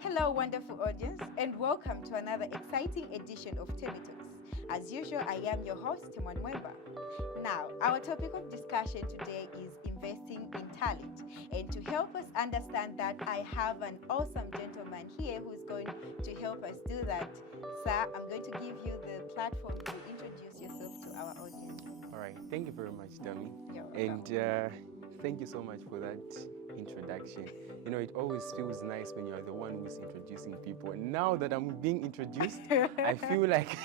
Hello, wonderful audience, and welcome to another exciting edition of Temi Talks. As usual, I am your host, Timon Mweba. Now, our topic of discussion today is investing in talent. And to help us understand that, I have an awesome gentleman here who's going to help us do that. Sir, I'm going to give you the platform to introduce yourself to our audience. All right, thank you very much, Dami. You're And welcome. thank you so much for that introduction. You know, it always feels nice when you're the one who's introducing people. And now that I'm being introduced, I feel like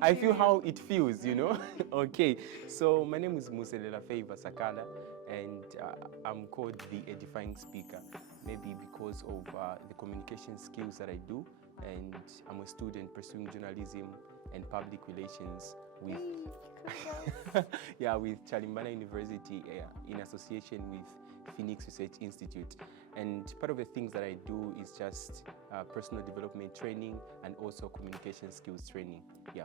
I feel how it feels, you know? Okay, so my name is Muselela Favor Sakala, and I'm called the Edifying Speaker, maybe because of the communication skills that I do. And I'm a student pursuing journalism and public relations with with Chalimbana University in association with Phoenix Research Institute. And part of the things that I do is just personal development training and also communication skills training. Yeah.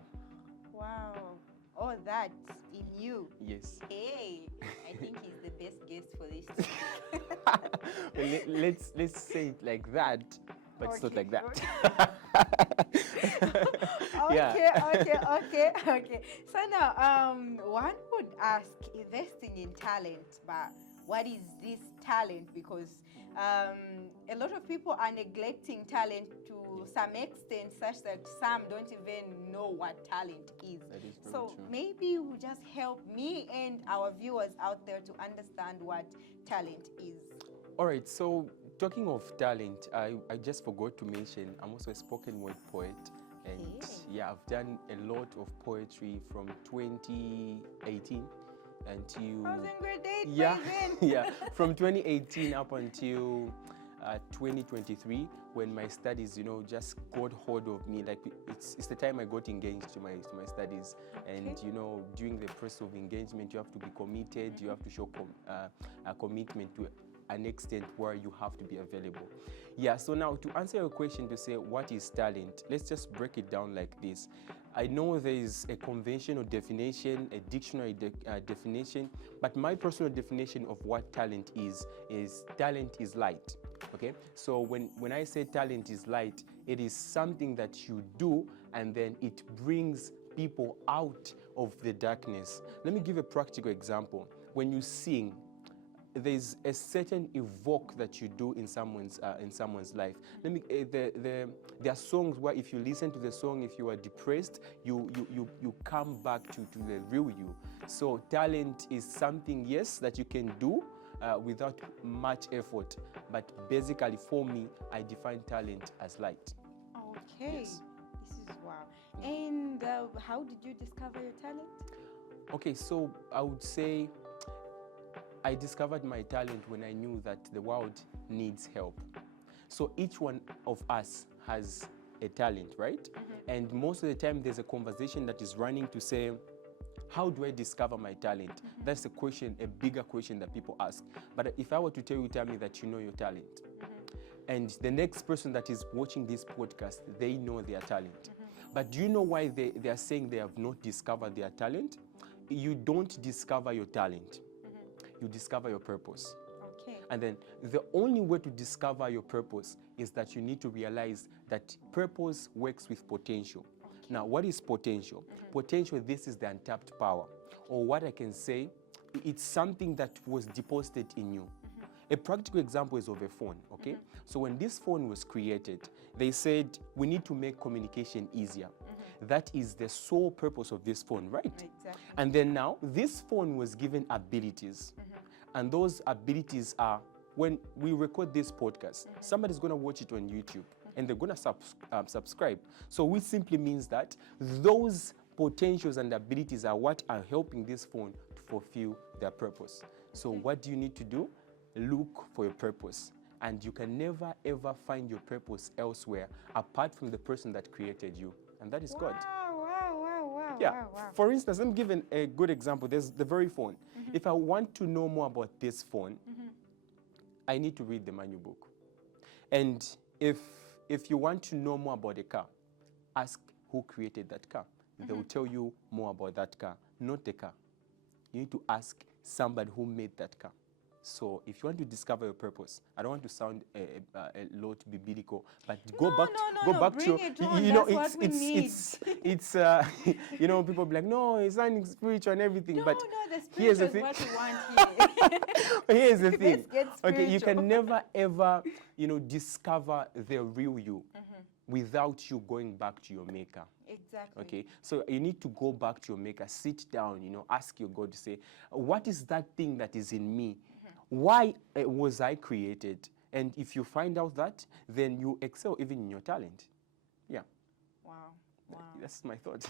Wow. All that in you. Yes. Hey, I think he's the best guest for this. Well, let's say it like that, but it's not like that. Okay. So now, one would ask, investing in talent, but what is this talent? Because a lot of people are neglecting talent to some extent, such that some don't even know what talent is. That is very So true. maybe you will just help me and our viewers out there to understand what talent is. All right, so talking of talent, I just forgot to mention I'm also a spoken word poet. And I've done a lot of poetry from 2018 until... I was in grade 8 by then. From 2018 up until 2023, when my studies, just got hold of me. Like it's the time I got engaged to my studies. And during the process of engagement, you have to be committed. You have to show a commitment to an extent where you have to be available. So now to answer your question, to say what is talent, let's just break it down like this. I know there is a conventional definition, a dictionary definition, but my personal definition of what talent is talent is light. Okay, so when I say talent is light, it is something that you do and then it brings people out of the darkness. Let me give a practical example. When you sing, there's a certain evoke that you do in someone's life. There are songs where if you listen to the song, if you are depressed, you come back to the real you. So talent is something, yes, that you can do without much effort. But basically, for me, I define talent as light. Okay. Yes. This is wow. And how did you discover your talent? Okay, so I would say I discovered my talent when I knew that the world needs help. So each one of us has a talent, right? Mm-hmm. And most of the time there's a conversation that is running to say, how do I discover my talent? Mm-hmm. That's a question, a bigger question that people ask. But if I were to tell me that you know your talent, mm-hmm. and the next person that is watching this podcast, they know their talent. Mm-hmm. But do you know why they are saying they have not discovered their talent? You don't discover your talent. You discover your purpose. Okay. And then the only way to discover your purpose is that you need to realize that purpose works with potential. Okay. Now, what is potential? Mm-hmm. Potential, this is the untapped power. Or what I can say, it's something that was deposited in you. Mm-hmm. A practical example is of a phone, okay? Mm-hmm. So when this phone was created, they said we need to make communication easier. Mm-hmm. That is the sole purpose of this phone, right? Exactly. And then now, this phone was given abilities. Mm-hmm. And those abilities are, when we record this podcast, mm-hmm. somebody's going to watch it on YouTube, mm-hmm. and they're going to subscribe. So which simply means that those potentials and abilities are what are helping this phone to fulfill their purpose. So what do you need to do? Look for your purpose. And you can never ever find your purpose elsewhere apart from the person that created you. And that is God. Wow. For instance, I'm giving a good example. There's the very phone. Mm-hmm. If I want to know more about this phone, mm-hmm. I need to read the manual book. And if you want to know more about a car, ask who created that car. Mm-hmm. They will tell you more about that car, not the car. You need to ask somebody who made that car. So if you want to discover your purpose, I don't want to sound a lot biblical, but No, go back to bring it on. you know, That's what we need. it's you know, people be like, no, it's sounding spiritual and everything, No, but the here's spiritual the is thing. what we want here. Here's the thing. Let's get Okay, you spiritual. can never ever, you know, discover the real you without you going back to your maker. Exactly. Okay, so you need to go back to your maker, sit down, you know, ask your God to say, what is that thing that is in me? Why was I created? And if you find out that, then you excel even in your talent. Yeah. Wow. That's my thought.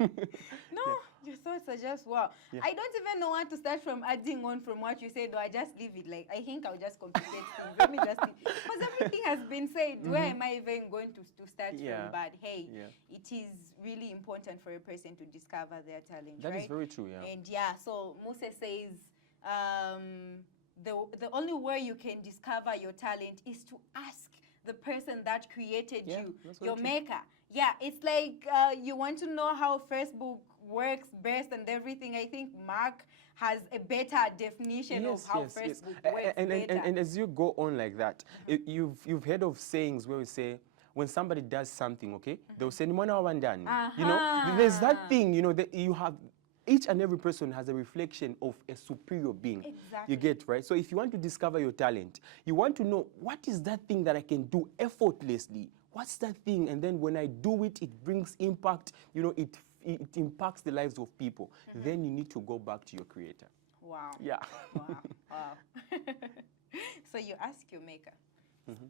No, your thoughts are just wow. Yeah. I don't even know what to start from adding on from what you said, or I just leave it like I think I'll just complicate things. Let me just think. Because everything has been said. Where am I even going to start Yeah. from? But hey, Yeah. it is really important for a person to discover their talent, That right? is very true, yeah. And yeah, so Moses says the only way you can discover your talent is to ask the person that created Yeah, you, that's very your true. maker. Yeah, it's like you want to know how Facebook works best and everything. I think Mark has a better definition of how Facebook works better. And as you go on like that, you've heard of sayings where we say, when somebody does something, okay, they'll say, "Nimona wandani." You know, there's that thing, you know, that you have. Each and every person has a reflection of a superior being. Exactly. You get, right? So if you want to discover your talent, you want to know, what is that thing that I can do effortlessly? What's that thing? And then when I do it, it brings impact. You know, it impacts the lives of people. Then you need to go back to your creator. Wow. Yeah. Wow. So you ask your maker.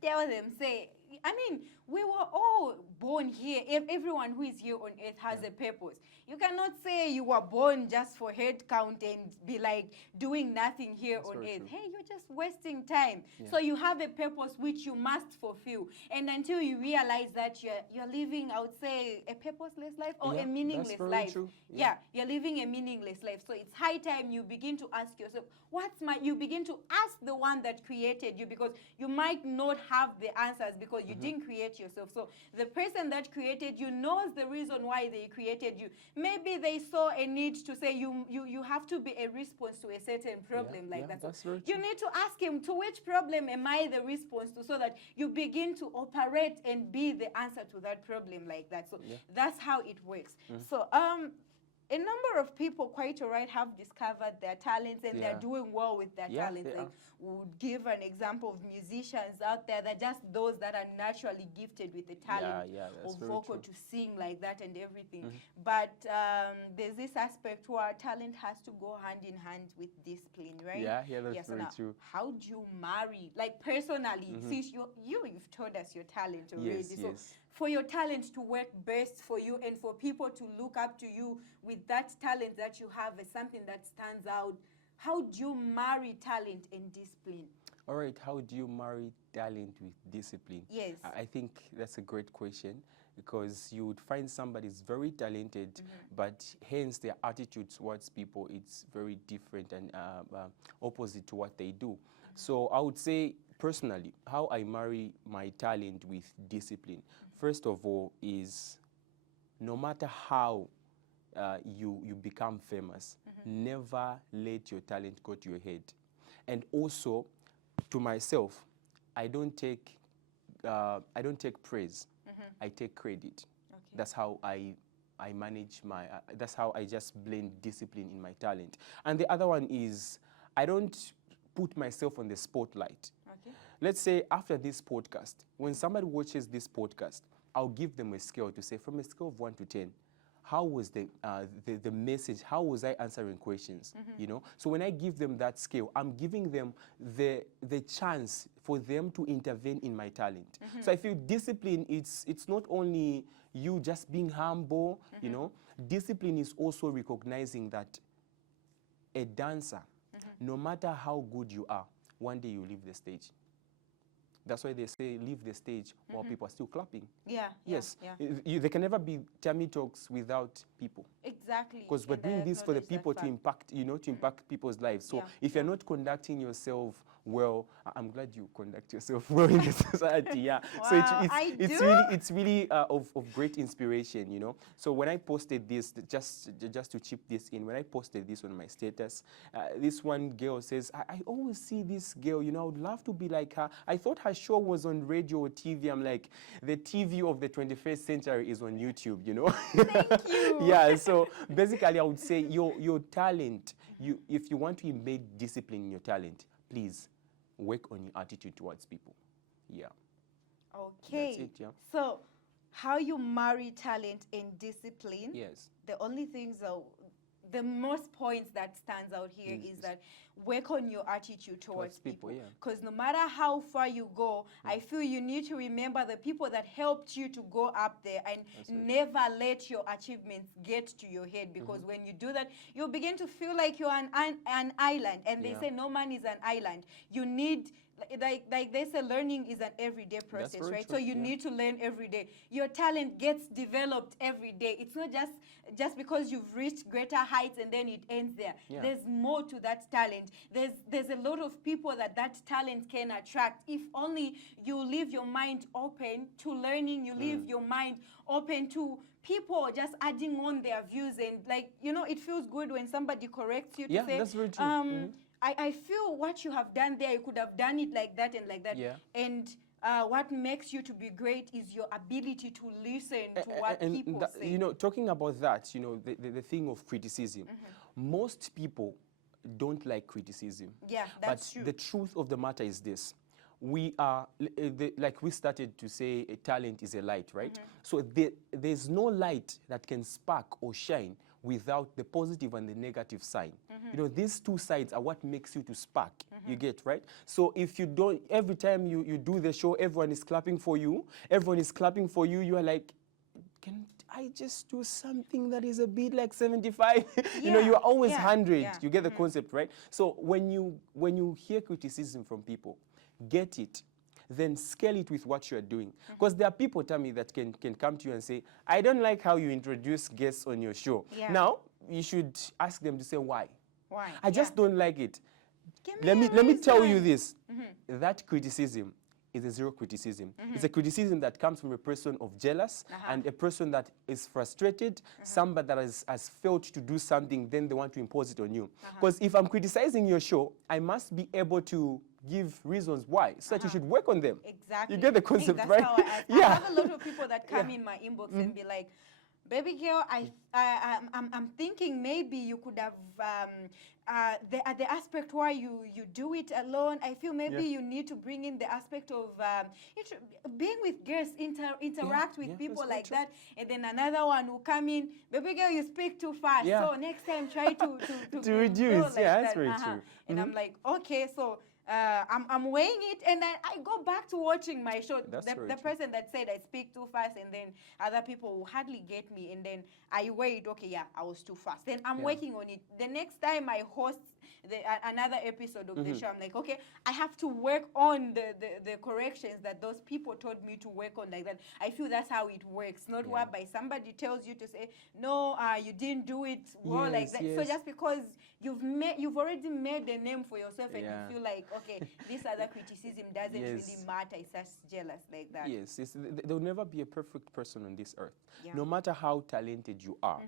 Tell them, say, I mean, we were all born here. Everyone who is here on earth has a purpose. You cannot say you were born just for head count and be like doing nothing here That's on very earth. true. Hey, you're just wasting time. Yeah. So you have a purpose which you must fulfill. And until you realize that you're living, I would say, a purposeless life or Yeah, a meaningless that's very life. true. Yeah, you're living a meaningless life. So it's high time you begin to ask yourself, you begin to ask the one that created you, because you might not have the answers because you didn't create yourself. So the person that created you knows the reason why they created you. Maybe they saw a need to say you have to be a response to a certain problem like that. So that's very you true. need to ask him, to which problem am I the response to, so that you begin to operate and be the answer to that problem like that. So that's how it works. So a number of people, quite all right, have discovered their talents and they're doing well with their talents. Like, we would give an example of musicians out there that just those that are naturally gifted with the talent that's of very vocal true. to sing like that and everything. But there's this aspect where talent has to go hand in hand with discipline, right? Yeah, that's So very now, true. how do you marry, like personally, since you've told us your talent already. Yes, So yes. for your talent to work best for you and for people to look up to you with that talent that you have as something that stands out, how do you marry talent and discipline? All right, how do you marry talent with discipline? Yes. I think that's a great question, because you would find somebody's very talented, but hence their attitude towards people, it's very different and opposite to what they do. So I would say, personally, how I marry my talent with discipline, first of all, is no matter how you become famous, never let your talent go to your head. And also, to myself, I don't take praise. I take credit. Okay. That's how I manage my. That's how I just blend discipline in my talent. And the other one is, I don't put myself on the spotlight. Okay. Let's say after this podcast, when somebody watches this podcast, I'll give them a scale to say, from a scale of 1 to 10, how was the message? How was I answering questions? You know. So when I give them that scale, I'm giving them the chance for them to intervene in my talent. So I feel discipline. It's not only you just being humble. You know, discipline is also recognizing that a dancer, no matter how good you are, one day you leave the stage. That's why they say leave the stage while people are still clapping. Yes. There can never be tummy talks without people. Exactly. Because we're doing this for the people to impact, to impact people's lives. So if you're not conducting yourself well. I'm glad you conduct yourself well in the society. Yeah. So Wow, I do? it's really of great inspiration, you know. So when I posted this, just to chip this in, when I posted this on my status, this one girl says, I always see this girl, you know, I would love to be like her. I thought her show was on radio or TV. I'm like, the TV of the 21st century is on YouTube, you know. Thank you. Yeah. So basically, I would say your talent. If you want to embed discipline in your talent, please work on your attitude towards people. Yeah. Okay. That's it, yeah. So, how you marry talent and discipline? Yes. The only things the most points that stands out here Yes, is yes. that work on your attitude towards people, people. yeah. Because no matter how far you go, I feel you need to remember the people that helped you to go up there, and That's right. never let your achievements get to your head, because when you do that, you'll begin to feel like you're an island. And they Yeah. say no man is an island. You need, like they say, learning is an everyday process, very right? true, So you yeah. need to learn every day. Your talent gets developed every day. It's not just because you've reached greater heights and then it ends there. Yeah. There's more to that talent. There's a lot of people that talent can attract. If only you leave your mind open to learning, you leave your mind open to people just adding on their views, and, like, you know, it feels good when somebody corrects you to Yeah, say, that's very true. I feel what you have done there, you could have done it like that and like that. Yeah. And what makes you to be great is your ability to listen to what people say. You know, talking about that, you know, the thing of criticism, most people don't like criticism. Yeah, that's But true. the truth of the matter is this. We are, like we started to say, a talent is a light, right? So there's no light that can spark or shine without the positive and the negative side. You know, these two sides are what makes you to spark. You get, right? So if you don't, every time you do the show, everyone is clapping for you. Everyone is clapping for you. You are like, can I just do something that is a bit like 75? You know, Yeah, you are always yeah, 100. yeah. You get the concept, right? So when you hear criticism from people, get it, then scale it with what you're doing. Because there are people, tell me, that can come to you and say, I don't like how you introduce guests on your show. Yeah. Now, you should ask them to say why. Why? I just don't like it. Give Let a me tell you reason. this. That criticism is a zero criticism. It's a criticism that comes from a person of jealous and a person that is frustrated, somebody that has failed to do something, then they want to impose it on you. Because if I'm criticizing your show, I must be able to give reasons why, so that you should work on them. Exactly. You get the I think concept, that's right? How I Yeah. have a lot of people that come in my inbox and be like, baby girl, I'm thinking maybe you could have the aspect where you do it alone. I feel maybe you need to bring in the aspect of being with guests, interact with yeah, people that's very like true. that. And then another one will come in, baby girl, you speak too fast. Yeah. So next time try to To reduce. go like Yeah, that's that. very true. And I'm like, okay, so I'm weighing it, and then I go back to watching my show. That's The very true. person that said I speak too fast, and then other people will hardly get me, and then I weigh it. Okay, yeah, I was too fast. Then I'm working on it. The next time I host another episode of the show, I'm like, okay, I have to work on the corrections that those people told me to work on, like that. I feel that's how it works, not whereby somebody tells you to say, no, you didn't do it well, like Yes, that. So yes. just because you've already made a name for yourself, and Yeah. you feel like, okay, this other criticism doesn't really Yes. matter. It's just jealous like that. Yes, there will never be a perfect person on this earth. Yeah. No matter how talented you are,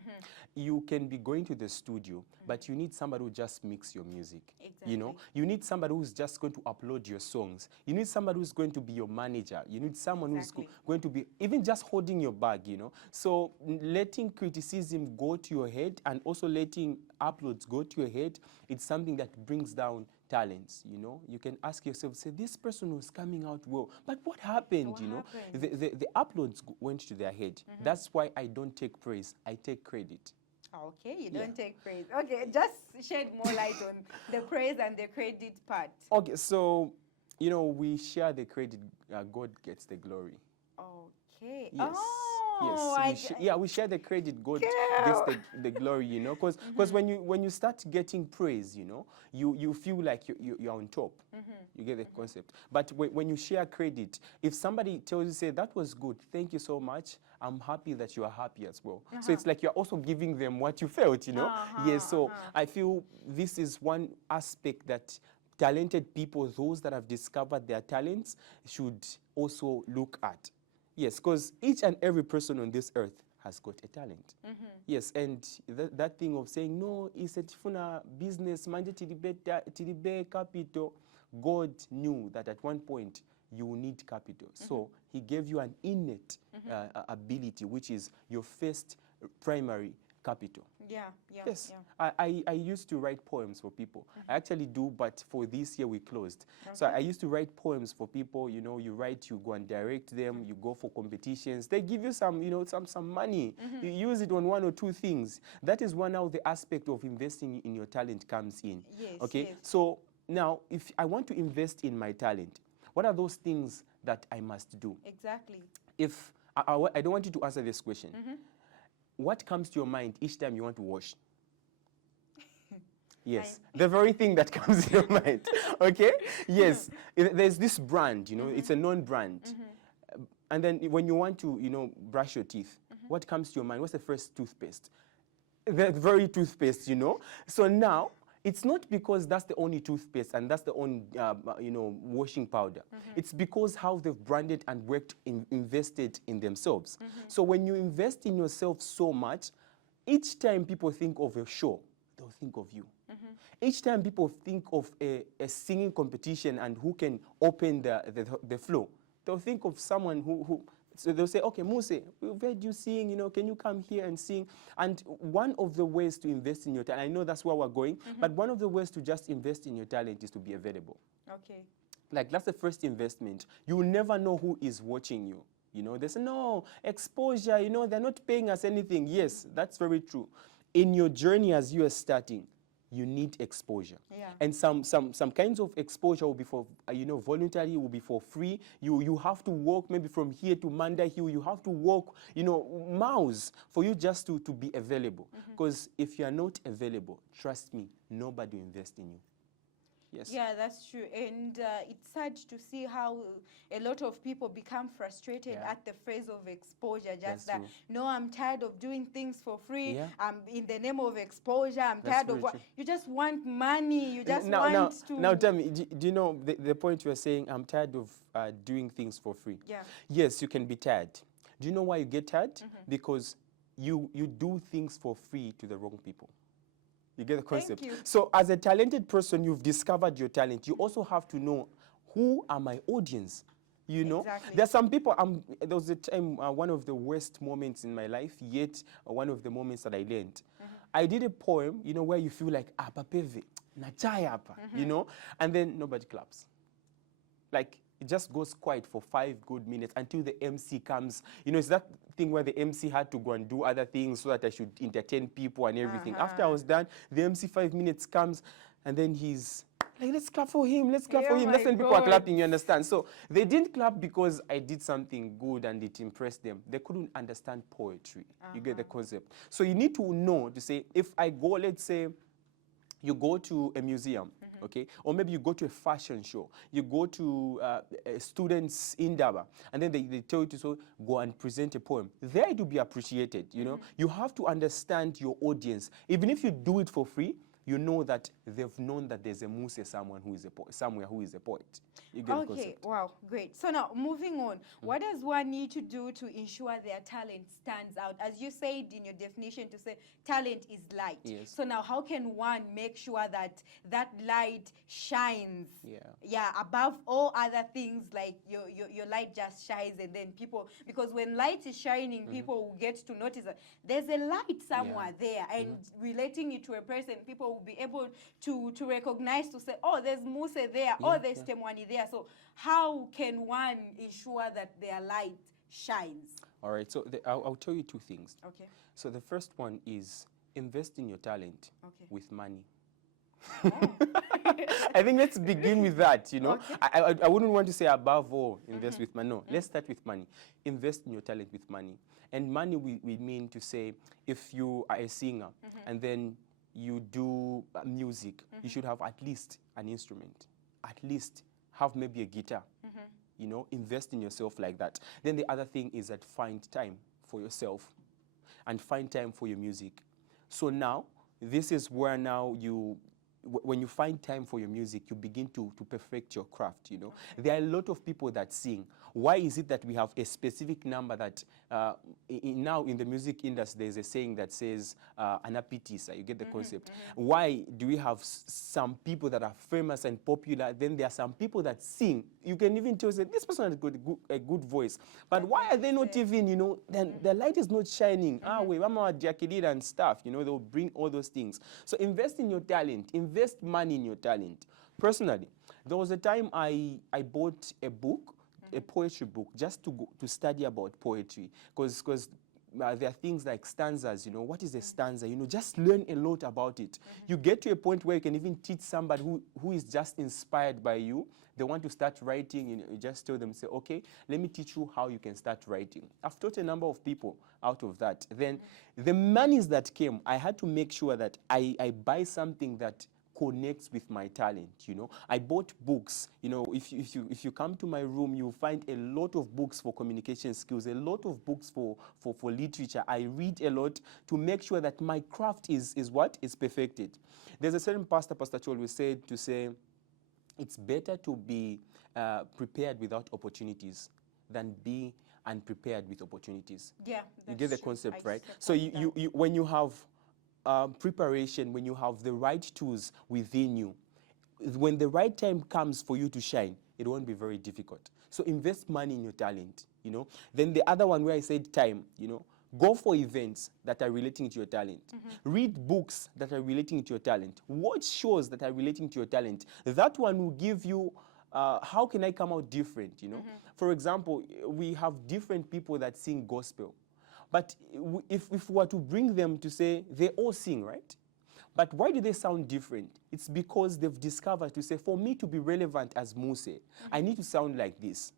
you can be going to the studio, but you need somebody who just mix your music. You know, Exactly. you need somebody who's just going to upload your songs. You need somebody who's going to be your manager. You need someone Exactly. who's going to be even just holding your bag. You know, so letting criticism go to your head and also letting uploads go to your head, it's something that brings down talents. You know, you can ask yourself, say, this person was coming out well, but what happened? What you know, happened? the uploads went to their head. That's why I don't take praise, I take credit. Okay, you don't take praise. Okay, just shed more light on the praise and the credit part. Okay, so you know, we share the credit, God gets the glory. Okay. Yes. Oh, Yes, we share the credit. God Girl. gets the glory, you know, because when you start getting praise, you know, you feel like you're on top. You get the concept. But when you share credit, if somebody tells you, say, that was good, thank you so much, I'm happy that you are happy as well. So it's like you're also giving them what you felt, you know. Yes. So I feel this is one aspect that talented people, those that have discovered their talents, should also look at. Yes, because each and every person on this earth has got a talent. Yes, and that thing of saying, no, it's a tifuna business, manje tilibe capital. God knew that at one point you will need capital. So he gave you an innate ability, which is your first primary capital. Yeah, yeah. Yes, Yeah. I used to write poems for people. I actually do, but for this year we closed. So I used to write poems for people. You know, you write, you go and direct them, you go for competitions. They give you some, you know, some money. You use it on one or two things. That is one how the aspect of investing in your talent comes in. Yes, okay, yes. so now if I want to invest in my talent, what are those things that I must do? Exactly. If I don't want you to answer this question. What comes to your mind each time you want to wash? Yes, the very thing that comes to your mind. Okay? Yes, there's this brand, you know, it's a known brand. And then when you want to, you know, brush your teeth, what comes to your mind? What's the first toothpaste? The very toothpaste, you know? So now, it's not because that's the only toothpaste and that's the only, you know, washing powder. It's because how they've branded and invested in themselves. So when you invest in yourself so much, each time people think of a show, they'll think of you. Each time people think of a singing competition and who can open the floor, they'll think of someone who so they'll say, okay, Muse, we've heard you sing, you know, can you come here and sing? And one of the ways to invest in your talent, I know that's where we're going, but one of the ways to just invest in your talent is to be available. Okay. Like, that's the first investment. You will never know who is watching you. You know, they say, no, exposure, you know, they're not paying us anything. Yes, that's very true. In your journey as you are starting, you need exposure. Yeah. And some kinds of exposure will be for, you know, voluntary, will be for free. You have to walk maybe from here to Manda Hill. You have to walk, you know, miles for you just to be available. Because if you are not available, trust me, nobody will invest in you. Yes. Yeah, that's true. And it's sad to see how a lot of people become frustrated at the phrase of exposure. Just That's that, true. no, I'm tired of doing things for free. Yeah. I'm in the name of exposure. I'm That's tired of very what. true. You just want money. You just now, want to. now tell me, do you know the point you are saying, I'm tired of doing things for free? Yeah. Yes, you can be tired. Do you know why you get tired? Because you do things for free to the wrong people. You get the concept? Thank you. So as a talented person, you've discovered your talent. You also have to know, who are my audience? You know, Exactly. there's some people, there was a time, one of the worst moments in my life, yet one of the moments that I learned. I did a poem, you know, where you feel like, papeve, nachaya apa, you know, and then nobody claps. Like, it just goes quiet for 5 good minutes until the MC comes. You know, it's that thing where the MC had to go and do other things so that I should entertain people and everything. After I was done, the MC 5 minutes comes, and then he's like, let's clap for him, let's clap for him. That's when people are clapping, you understand? So they didn't clap because I did something good and it impressed them. They couldn't understand poetry. You get the concept? So you need to know to say, if I go, let's say, you go to a museum, okay? Or maybe you go to a fashion show. You go to students in Daba, and then they tell you to go and present a poem. There it will be appreciated, you know? You have to understand your audience. Even if you do it for free, you know that they've known that there's a Muse somewhere who is a poet. You get the concept? Wow, great. So now, moving on, what does one need to do to ensure their talent stands out? As you said in your definition, to say talent is light. Yes. So now, how can one make sure that that light shines? Yeah, above all other things, like your light just shines, and then people, because when light is shining, people will get to notice that there's a light somewhere there, and relating it to a person, people will be able to recognize, to say, oh, there's Muse there, oh, there's Temwani there. So how can one ensure that their light shines? All right, so I'll tell you 2 things. Okay. So the first one is invest in your talent with money. Oh. I think let's begin with that, you know. Okay. I wouldn't want to say above all invest with money. No, let's start with money. Invest in your talent with money. And money, we mean to say, if you are a singer and then you do music, you should have at least an instrument. At least have maybe a guitar. You know, invest in yourself like that. Then the other thing is that find time for yourself and find time for your music. So now, this is where now you when you find time for your music, you begin to perfect your craft, you know. There are a lot of people that sing. Why is it that we have a specific number that now in the music industry there's a saying that says anapitisa, you get the concept. Why do we have some people that are famous and popular, then there are some people that sing? You can even tell that this person has got a good voice, but why are they not even, you know, then the light is not shining? We mama Jackie and stuff, you know, they'll bring all those things. So invest in your talent, invest money in your talent. Personally, there was a time I bought a book, a poetry book, just to study about poetry, because there are things like stanzas, you know. What is a stanza? You know, just learn a lot about it. You get to a point where you can even teach somebody who is just inspired by you. They want to start writing, you know, you just tell them, say, okay, let me teach you how you can start writing. I've taught a number of people out of that. Then the monies that came, I had to make sure that I buy something that connects with my talent, you know. I bought books, you know. If you come to my room, you'll find a lot of books for communication skills, a lot of books for literature. I read a lot to make sure that my craft is perfected. There's a certain pastor Chol always said to say, it's better to be prepared without opportunities than be unprepared with opportunities. Yeah, you get the concept, right? So you when you have preparation, when you have the right tools within you, when the right time comes for you to shine, it won't be very difficult. So invest money in your talent, you know. Then the other one where I said time, you know, go for events that are relating to your talent. Read books that are relating to your talent. Watch shows that are relating to your talent. That one will give you how can I come out different, you know. For example, we have different people that sing gospel. But if we were to bring them to say, they all sing, right? But why do they sound different? It's because they've discovered to say, for me to be relevant as Muse, I need to sound like this.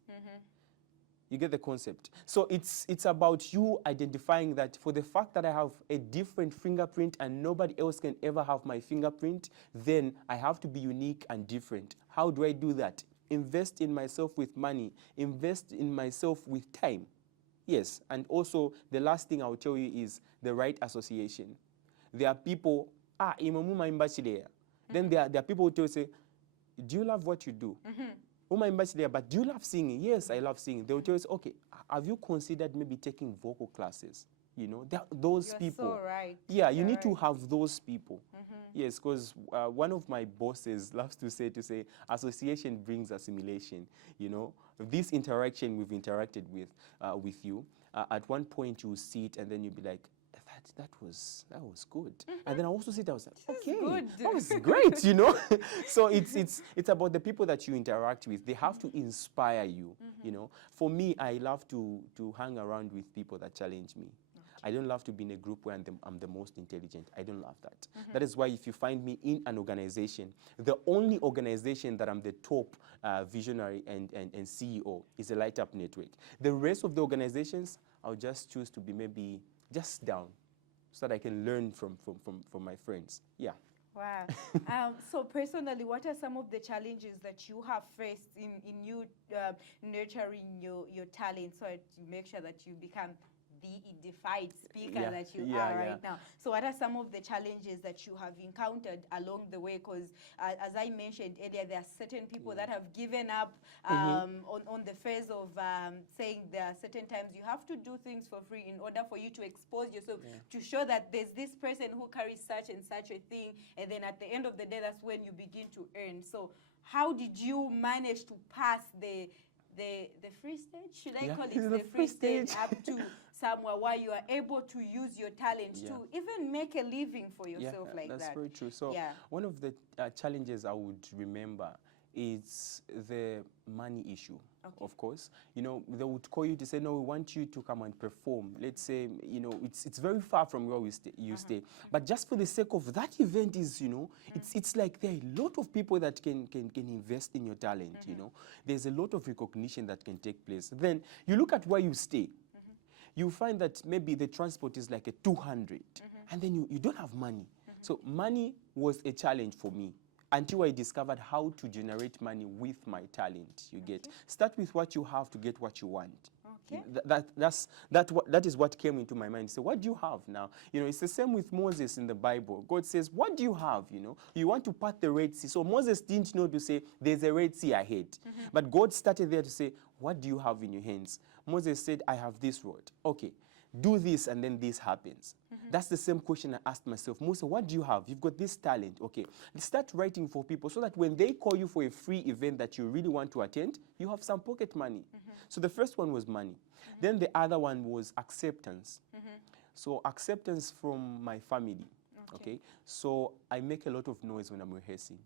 You get the concept? So it's about you identifying that for the fact that I have a different fingerprint and nobody else can ever have my fingerprint, then I have to be unique and different. How do I do that? Invest in myself with money. Invest in myself with time. Yes, and also the last thing I'll tell you is the right association. There are people, then there are people who tell you, say, do you love what you do? But do you love singing? Yes, I love singing. They will tell us, okay, have you considered maybe taking vocal classes? You know, those You're people. So right. Yeah, you need to have those people. Yes, because one of my bosses loves to say, association brings assimilation. You know, this interaction we've interacted with you, at one point you see it and then you'll be like, that was good. And then I also sit there, I was like, okay, good. that was great, you know. So it's about the people that you interact with. They have to inspire you, you know. For me, I love to hang around with people that challenge me. I don't love to be in a group where I'm the most intelligent. I don't love that. That is why if you find me in an organization, the only organization that I'm the top visionary and CEO is the Light Up Network. The rest of the organizations, I'll just choose to be maybe just down, so that I can learn from my friends. Yeah. Wow. So personally, what are some of the challenges that you have faced in you nurturing your talent so to make sure that you become the defied speaker that you are right now? So what are some of the challenges that you have encountered along the way? Because as I mentioned earlier, there are certain people that have given up on the phase of saying there are certain times you have to do things for free in order for you to expose yourself, to show that there's this person who carries such and such a thing, and then at the end of the day, that's when you begin to earn. So how did you manage to pass the free stage? Should I call it the free stage up to somewhere where you are able to use your talent to even make a living for yourself like that? That's very true. So one of the challenges I would remember is the money issue. Of course, you know, they would call you to say, no, we want you to come and perform. Let's say, you know, it's very far from where you stay. But just for the sake of that event is, you know, it's like there are a lot of people that can invest in your talent, you know. There's a lot of recognition that can take place. Then you look at where you stay. You find that maybe the transport is like a 200, and then you don't have money. So money was a challenge for me, until I discovered how to generate money with my talent. You get, start with what you have to get what you want. Okay. That is what came into my mind. So what do you have now? You know, it's the same with Moses in the Bible. God says, what do you have? You know, you want to part the Red Sea. So Moses didn't know to say there's a Red Sea ahead. But God started there to say, what do you have in your hands? Moses said, I have this rod. Okay, do this and then this happens. That's the same question I asked myself. Musa, what do you have? You've got this talent. Okay, start writing for people so that when they call you for a free event that you really want to attend, you have some pocket money. So the first one was money. Then the other one was acceptance. So acceptance from my family. Okay. So I make a lot of noise when I'm rehearsing.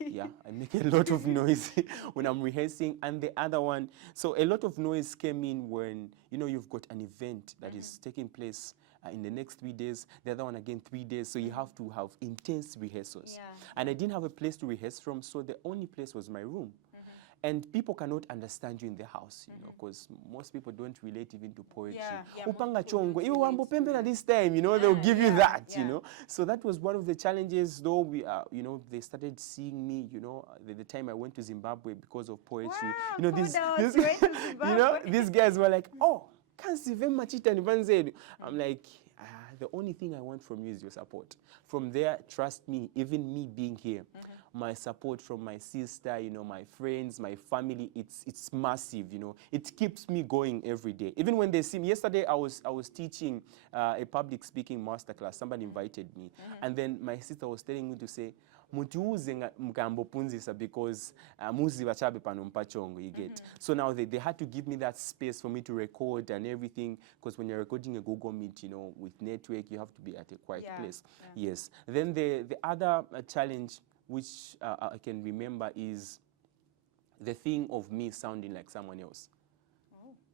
Yeah, I make a lot of noise when I'm rehearsing. And the other one, so a lot of noise came in when, you know, you've got an event that is taking place in the next 3 days, the other one again 3 days, so you have to have intense rehearsals. Yeah. And I didn't have a place to rehearse from, so the only place was my room. And people cannot understand you in the house, you know, because most people don't relate even to poetry. Upanga chongo, iwe wambo pembela this time, you know, they'll give you that, you know. So that was one of the challenges, though we, you know, they started seeing me, you know, the time I went to Zimbabwe because of poetry. Wow, you know, these you know, these guys were like, oh, can't see very much it and I'm like, the only thing I want from you is your support. From there, trust me, even me being here, my support from my sister, you know, my friends, my family, it's massive, you know. It keeps me going every day. Even when they see me, yesterday I was teaching a public speaking masterclass. Somebody invited me. And then my sister was telling me to say, mutiuze mkambo punzisa because muzi bachabe pano mpachongo, you get. So now they had to give me that space for me to record and everything, because when you're recording a Google Meet, you know, with network, you have to be at a quiet place. Yes. Then the other challenge which I can remember is the thing of me sounding like someone else.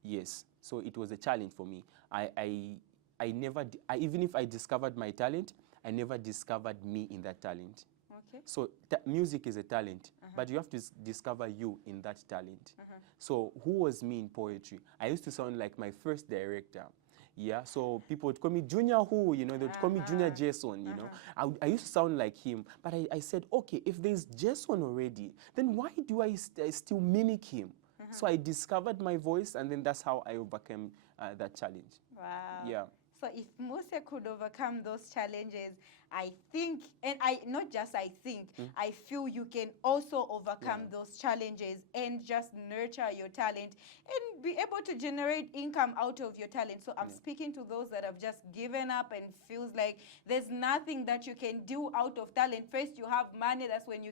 Yes. So it was a challenge for me. I never, even if I discovered my talent, I never discovered me in that talent. Okay. So music is a talent, but you have to discover you in that talent. So who was me in poetry? I used to sound like my first director. Yeah, so people would call me Junior Who, you know, they would call me Junior Jason, you know. I used to sound like him, but I said, okay, if there's Jason already, then why do I still mimic him? So I discovered my voice, and then that's how I overcame that challenge. Wow. Yeah. So if Muse could overcome those challenges, I think, and not just I think, I feel you can also overcome those challenges and just nurture your talent and be able to generate income out of your talent. So I'm speaking to those that have just given up and feels like there's nothing that you can do out of talent. First you have money, that's when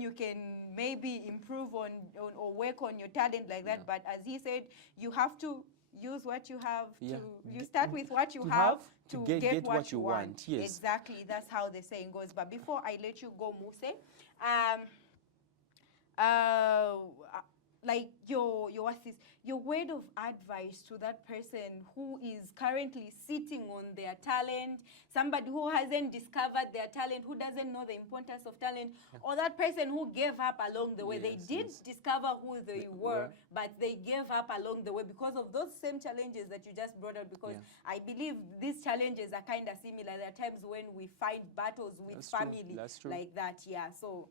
you can maybe improve on or work on your talent like that. But as he said, you have to use what you have you start with what you have to get what you want. Yes. Exactly, that's how the saying goes. But before I let you go, Muse, like your word of advice to that person who is currently sitting on their talent, somebody who hasn't discovered their talent, who doesn't know the importance of talent, or that person who gave up along the way. They did discover who they were, but they gave up along the way because of those same challenges that you just brought up. Because I believe these challenges are kind of similar. There are times when we fight battles with family like that. Yeah, so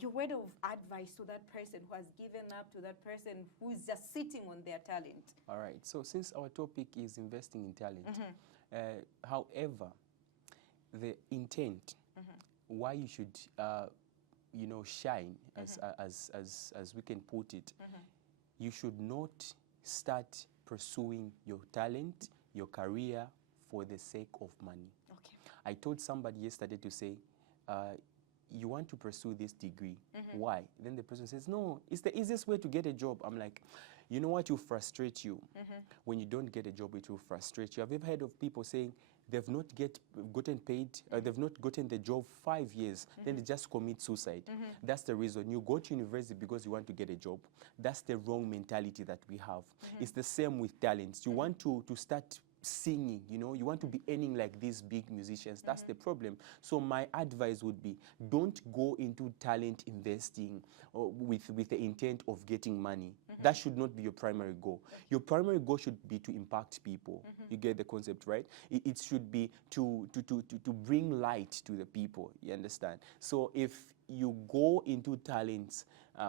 your word of advice to that person who has given up, to that person who is just sitting on their talent. All right. So since our topic is investing in talent, however, the intent, why you should, you know, shine, as we can put it, you should not start pursuing your talent, your career for the sake of money. Okay. I told somebody yesterday to say, you want to pursue this degree. Why? Then the person says, no, it's the easiest way to get a job. I'm like, you know what will frustrate you? When you don't get a job, it will frustrate you. Have you ever heard of people saying they've not gotten paid, they've not gotten the job 5 years, then they just commit suicide? That's the reason. You go to university because you want to get a job. That's the wrong mentality that we have. It's the same with talents. You want to start singing, you know, you want to be earning like these big musicians. That's the problem. So my advice would be, don't go into talent investing with the intent of getting money. That should not be your primary goal. Your primary goal should be to impact people. You get the concept, right? It should be to bring light to the people. You understand? So if you go into talents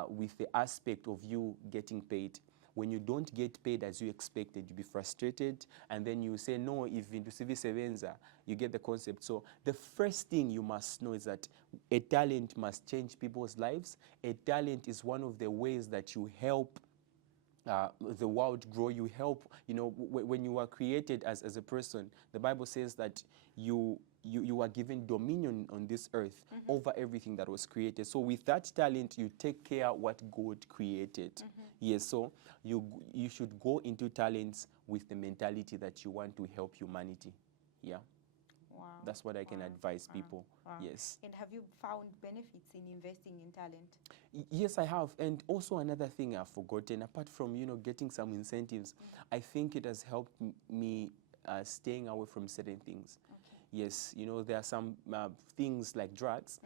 with the aspect of you getting paid, when you don't get paid as you expected, you be frustrated, and then you say no, even to civi sevenza. You get the concept. So the first thing you must know is that a talent must change people's lives. A talent is one of the ways that you help the world grow. You help, when you are created as a person, the Bible says that you are given dominion on this earth over everything that was created. So with that talent, you take care of what God created. Yes, so you should go into talents with the mentality that you want to help humanity. Yeah. Wow. That's what I can advise people. Wow. Yes. And have you found benefits in investing in talent? Yes, I have. And also another thing I've forgotten, apart from, getting some incentives, I think it has helped me staying away from certain things. Okay. Yes, there are some things like drugs,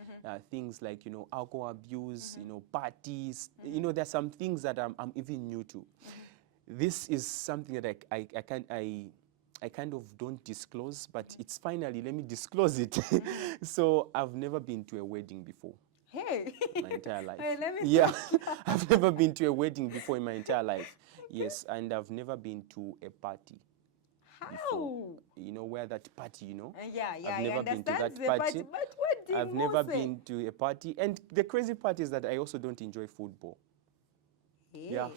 things like, alcohol abuse, parties. There are some things that I'm even new to. This is something that I kind of don't disclose, but it's finally, let me disclose it. So I've never been to a wedding before. Hey. My entire life. Hey, let me yeah, I've never been to a wedding before in my entire life. Yes, and I've never been to a party. How? Before. Where that party, Yeah, I've never been to that the party. But wedding, I've never been to a party. And the crazy part is that I also don't enjoy football. Hey. Yeah.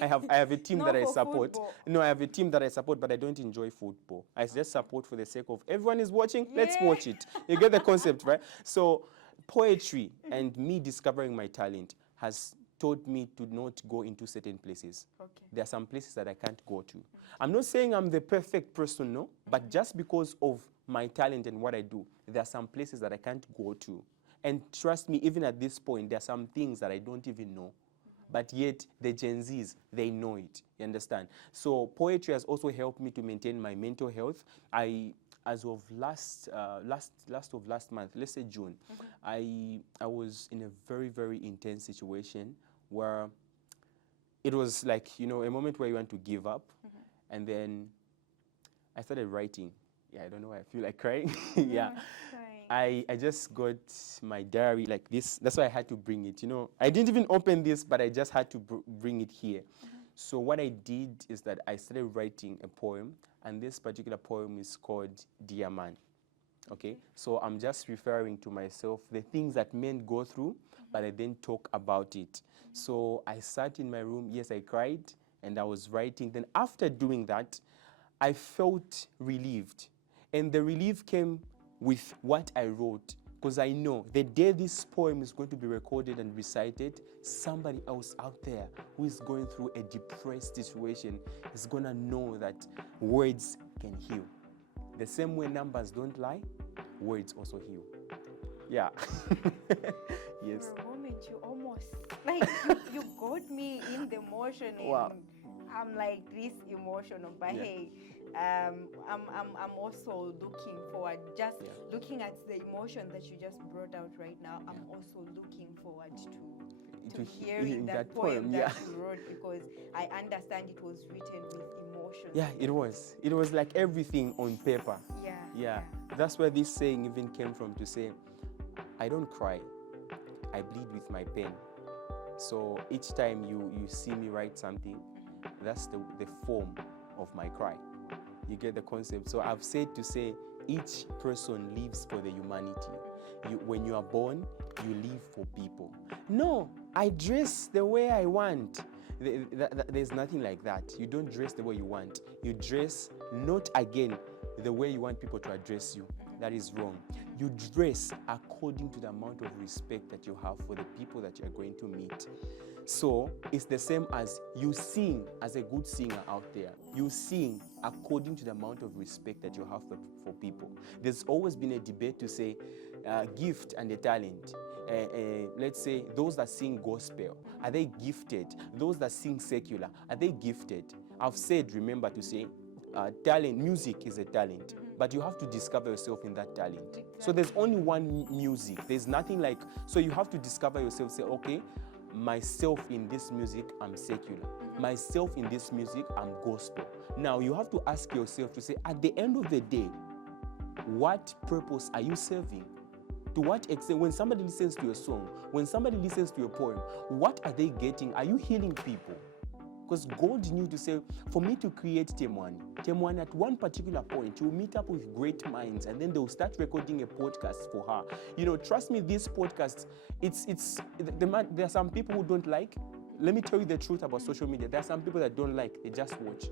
I have a team that I support. Football. No, I have a team that I support, but I don't enjoy football. I just support for the sake of everyone is watching, let's watch it. You get the concept, right? So poetry and me discovering my talent has taught me to not go into certain places. Okay. There are some places that I can't go to. I'm not saying I'm the perfect person, no, but just because of my talent and what I do, there are some places that I can't go to. And trust me, even at this point, there are some things that I don't even know. But yet the Gen Zs, they know it. You understand? So poetry has also helped me to maintain my mental health. As of last month, let's say June, I was in a very, very intense situation where it was like, a moment where you want to give up. And then I started writing. Yeah, I don't know why I feel like crying. Yeah. I just got my diary like this. That's why I had to bring it. I didn't even open this, but I just had to bring it here. So what I did is that I started writing a poem, and this particular poem is called Dear Man. Okay? So I'm just referring to myself, the things that men go through, but I didn't talk about it. So I sat in my room. Yes, I cried, and I was writing. Then after doing that, I felt relieved. And the relief came with what I wrote, because I know the day this poem is going to be recorded and recited, somebody else out there who is going through a depressed situation is going to know that words can heal. The same way numbers don't lie, words also heal. Yeah. Yes. For a moment, you almost, you got me in the emotion. Wow. I'm like this emotional, but hey, I'm also looking forward. Just looking at the emotion that you just brought out right now, I'm also looking forward to hearing that poem that you wrote, because I understand it was written with emotion. Yeah, it was. It was like everything on paper. Yeah. That's where this saying even came from, to say, I don't cry, I bleed with my pen. So each time you see me write something, that's the form of my cry. You get the concept? So I've said to say, each person lives for the humanity. When you are born, you live for people. No, I dress the way I want. There's nothing like that. You don't dress the way you want. You dress not again the way you want people to address you. That is wrong. You dress according to the amount of respect that you have for the people that you're going to meet. So it's the same as you sing as a good singer out there. You sing according to the amount of respect that you have for people. There's always been a debate to say gift and a talent. Let's say those that sing gospel, are they gifted? Those that sing secular, are they gifted? I've said, remember, to say talent, music is a talent, but you have to discover yourself in that talent. Exactly. So there's only one music. There's nothing like, so you have to discover yourself, say, okay, myself in this music, I'm secular. Myself in this music, I'm gospel. Now you have to ask yourself to say, at the end of the day, what purpose are you serving? To what extent, when somebody listens to your song, when somebody listens to your poem, what are they getting? Are you healing people? Because God knew to say, for me to create Temwani at one particular point, you'll meet up with great minds and then they'll start recording a podcast for her. You know, trust me, this podcast, there are some people who don't like. Let me tell you the truth about social media. There are some people that don't like, they just watch.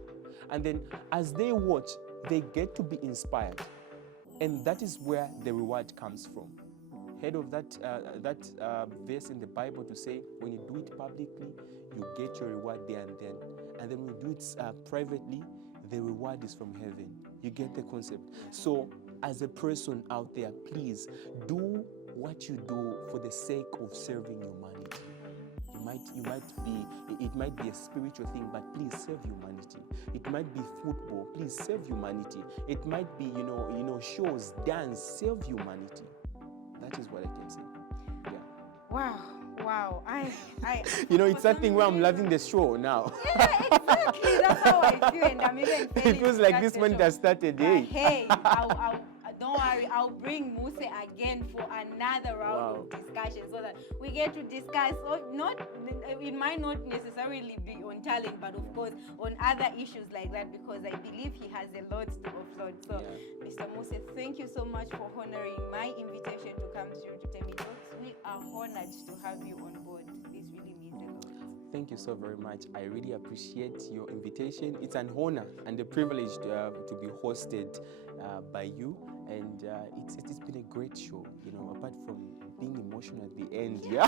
And then as they watch, they get to be inspired. And that is where the reward comes from. Heard of that verse in the Bible to say, when you do it publicly, you get your reward there and then. And then when you do it privately, the reward is from heaven. You get the concept. So as a person out there, please do what you do for the sake of serving humanity. It might be a spiritual thing, but please serve humanity. It might be football, please serve humanity. It might be, shows, dance, serve humanity. That is what I can say. Yeah. Wow. I it's that thing where I'm loving the show now. Yeah, exactly. That's how I feel, and I'm even feeling it feels like this one that started, Hey, don't worry, I'll bring Muse again for another round of discussion so that we get to discuss, it might not necessarily be on talent, but of course on other issues like that, because I believe he has a lot to offload. So, Mr. Muse, thank you so much for honoring my invitation to come through to Temi Talks. We are honored to have you on board. This really means a lot. Thank you so very much. I really appreciate your invitation. It's an honor and a privilege to be hosted by you. And it's been a great show, apart from being emotional at the end. Yeah.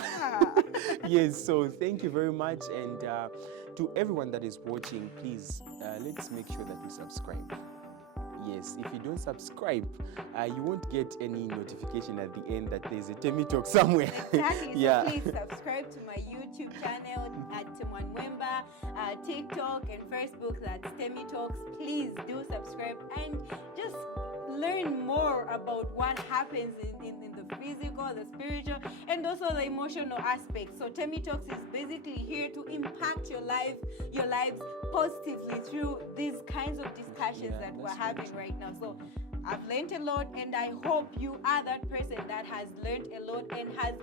Yes, so thank you very much. And to everyone that is watching, please, let's make sure that we subscribe. Yes, if you don't subscribe, you won't get any notification at the end that there's a Temi Talk somewhere. Exactly. So please subscribe to my YouTube channel at Temwani Mwemba, TikTok and Facebook, that's Temi Talks. Please do subscribe and just learn more about what happens in the physical, the spiritual, and also the emotional aspects. So Temi Talks is basically here to impact your lives positively through these kinds of discussions that we're having right now. So I've learned a lot, and I hope you are that person that has learned a lot and has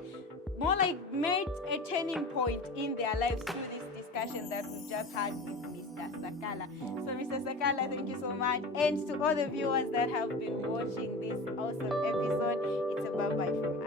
more like made a turning point in their lives through this discussion that we've just had with Mr. Sakala. So Mr. Sakala, thank you so much. And to all the viewers that have been watching this awesome episode, it's a bye-bye from